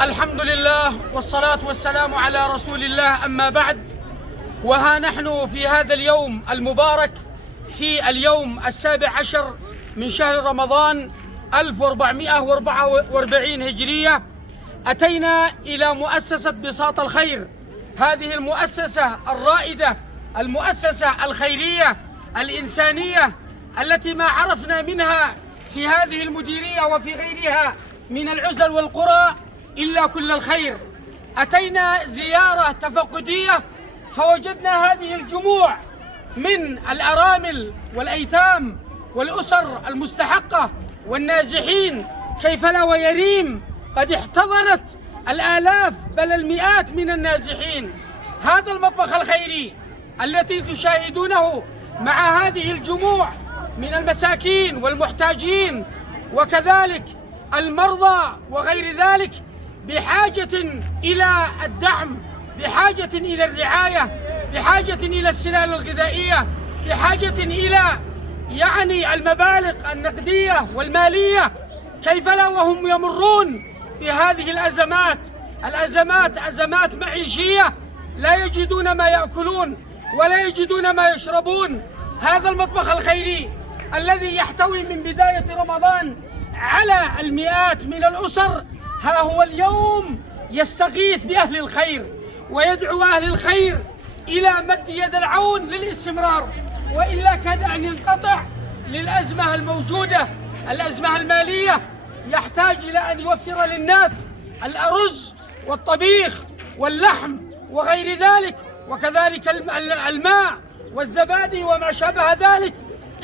الحمد لله والصلاة والسلام على رسول الله، أما بعد. وها نحن في هذا اليوم المبارك، في اليوم 17 من شهر رمضان 1444 هجرية، أتينا إلى مؤسسة بساط الخير. هذه المؤسسة الرائدة، المؤسسة الخيرية الإنسانية التي ما عرفنا منها في هذه المديرية وفي غيرها من العزل والقرى إلا كل الخير. أتينا زيارة تفقدية فوجدنا هذه الجموع من الأرامل والأيتام والأسر المستحقة والنازحين، كيف لا ويريم قد احتضنت الآلاف بل المئات من النازحين. هذا المطبخ الخيري الذي تشاهدونه مع هذه الجموع من المساكين والمحتاجين وكذلك المرضى وغير ذلك بحاجة إلى الدعم، بحاجة إلى الرعاية، بحاجة إلى السلال الغذائية، بحاجة إلى المبالغ النقدية والمالية. كيف لا وهم يمرون بهذه الأزمات أزمات معيشية، لا يجدون ما يأكلون ولا يجدون ما يشربون. هذا المطبخ الخيري الذي يحتوي من بداية رمضان على المئات من الأسر، ها هو اليوم يستغيث بأهل الخير ويدعو أهل الخير إلى مد يد العون للاستمرار، وإلا كاد أن ينقطع للأزمة الموجودة، الأزمة المالية. يحتاج إلى أن يوفر للناس الأرز والطبيخ واللحم وغير ذلك، وكذلك الماء والزبادي وما شابه ذلك.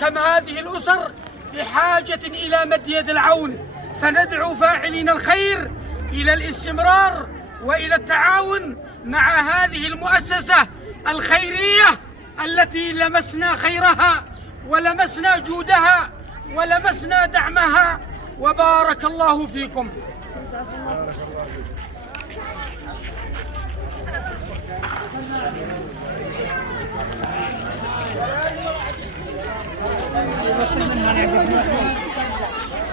كما هذه الأسر بحاجة إلى مد يد العون، فندعو فاعلين الخير إلى الاستمرار وإلى التعاون مع هذه المؤسسة الخيرية التي لمسنا خيرها ولمسنا جودها ولمسنا دعمها، وبارك الله فيكم.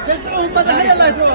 يسعوهم بدل هيا الله يتروح.